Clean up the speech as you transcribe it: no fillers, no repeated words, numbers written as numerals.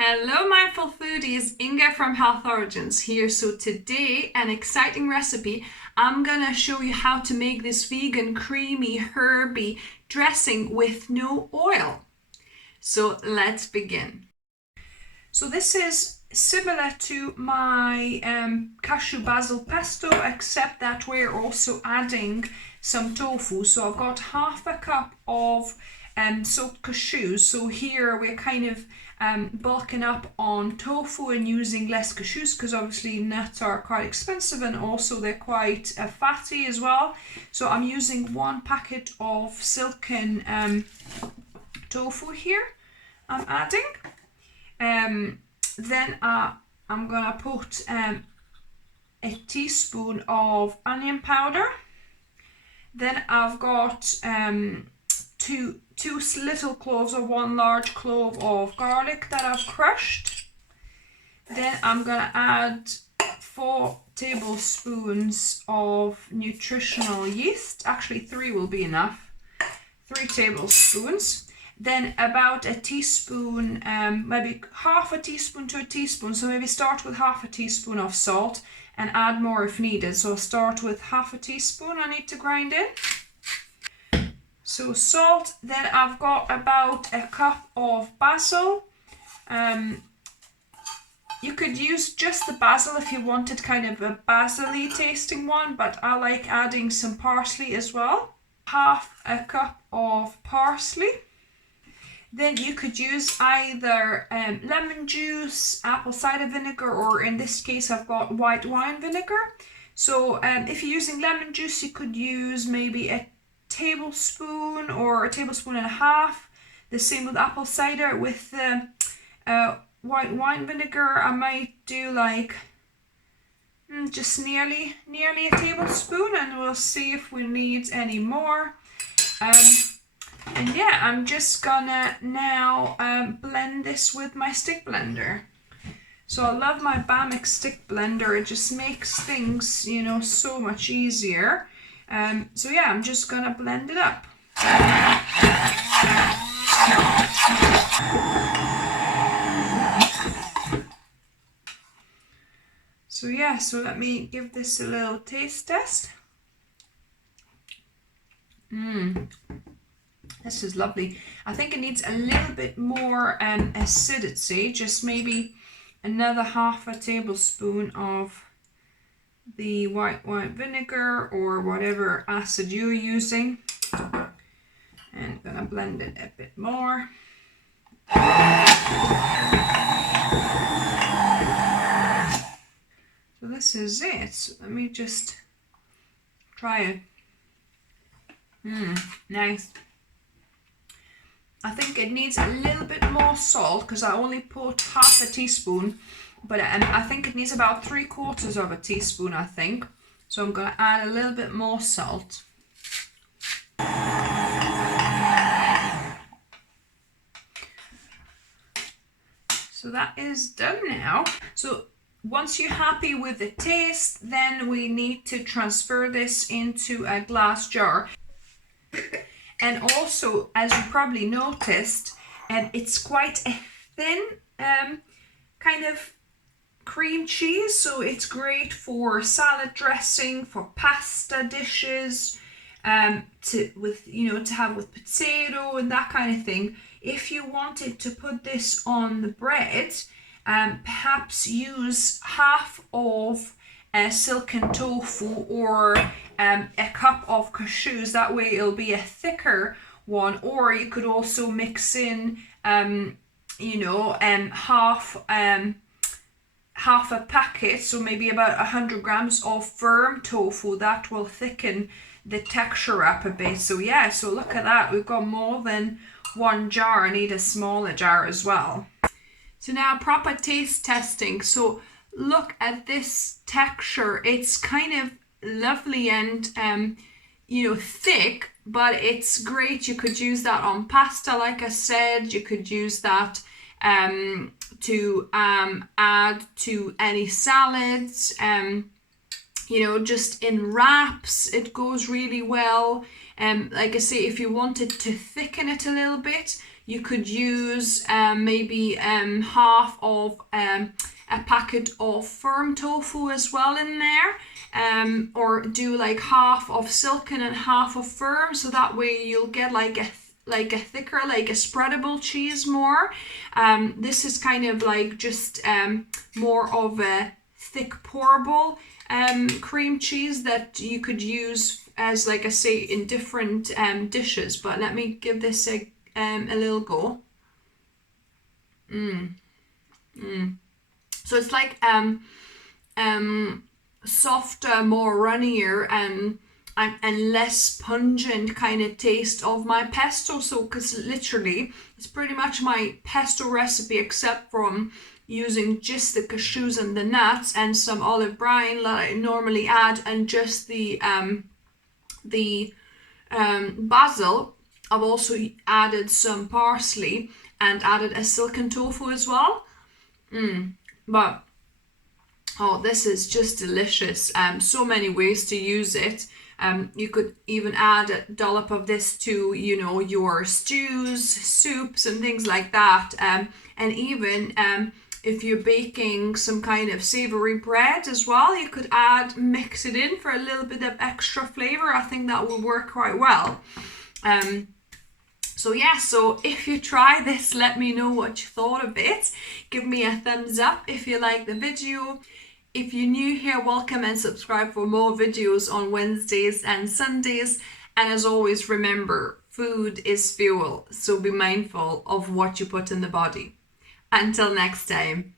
Hello mindful foodies, Inga from Health Origins here. So today, an exciting recipe. I'm gonna show you how to make this vegan creamy herby dressing with no oil. So let's begin. So this is similar to my cashew basil pesto, except that we're also adding some tofu. So I've got half a cup of soaked cashews. So here we're kind of bulking up on tofu and using less cashews because obviously nuts are quite expensive and also they're quite fatty as well. So I'm using 1 packet of silken tofu here I'm adding. Then I'm gonna put a teaspoon of onion powder. Then I've got two little cloves or 1 large clove of garlic that I've crushed. Then I'm gonna add 4 tablespoons of nutritional yeast. Actually 3 will be enough. 3 tablespoons. Then about a teaspoon, maybe half a teaspoon to a teaspoon. So maybe start with half a teaspoon of salt and add more if needed. So I'll start with half a teaspoon I need to grind in. So salt, then I've got about a cup of basil. You could use just the basil if you wanted kind of a basil-y tasting one, but I like adding some parsley as well. Half a cup of parsley. Then you could use either lemon juice, apple cider vinegar, or in this case I've got white wine vinegar. So if you're using lemon juice, you could use maybe a tablespoon or a tablespoon and a half. The same with apple cider. With white wine vinegar, I might do like just nearly a tablespoon, and we'll see if we need any more. And yeah, I'm just gonna now blend this with my stick blender. So I love my Bamix stick blender. It just makes things, you know, so much easier. So yeah, I'm just gonna blend it up. So yeah, so let me give this a little taste test. This is lovely. I think it needs a little bit more acidity, just maybe another half a tablespoon of the white wine vinegar or whatever acid you're using. And I'm gonna blend it a bit more. So this is it. So let me just try it. Nice. I think it needs a little bit more salt because I only put half a teaspoon, but I think it needs about 3/4 of a teaspoon, I think. So I'm going to add a little bit more salt. So that is done now. So once you're happy with the taste, then we need to transfer this into a glass jar. And also, as you probably noticed, it's quite a thin kind of cream cheese, so it's great for salad dressing, for pasta dishes, to have with potato and that kind of thing. If you wanted to put this on the bread, perhaps use half of silken tofu or a cup of cashews. That way it'll be a thicker one. Or you could also mix in half a packet, so maybe about 100 grams of firm tofu. That will thicken the texture up a bit. So yeah, so look at that, we've got more than 1 jar. I need a smaller jar as well. So now proper taste testing. So look at this texture. It's kind of lovely and thick, but it's great. You could use that on pasta, like I said. You could use that to add to any salads, just in wraps. It goes really well. Like I say, if you wanted to thicken it a little bit, You could use maybe half of a packet of firm tofu as well in there, or do like half of silken and half of firm, so that way you'll get like a thicker, like a spreadable cheese more. This is kind of like just more of a thick pourable cream cheese that you could use as, like I say, in different dishes. But let me give this a little go. So it's like softer, more runnier, and less pungent kind of taste of my pesto. So because literally it's pretty much my pesto recipe, except from using just the cashews and the nuts and some olive brine that I normally add, and just the basil. I've also added some parsley and added a silken tofu as well. But oh, this is just delicious. So many ways to use it. You could even add a dollop of this to, you know, your stews, soups and things like that. And even if you're baking some kind of savory bread as well, you could mix it in for a little bit of extra flavor. I think that will work quite well. So yeah, so if you try this, let me know what you thought of it. Give me a thumbs up if you like the video. If you're new here, welcome, and subscribe for more videos on Wednesdays and Sundays. And as always, remember, food is fuel, so be mindful of what you put in the body. Until next time.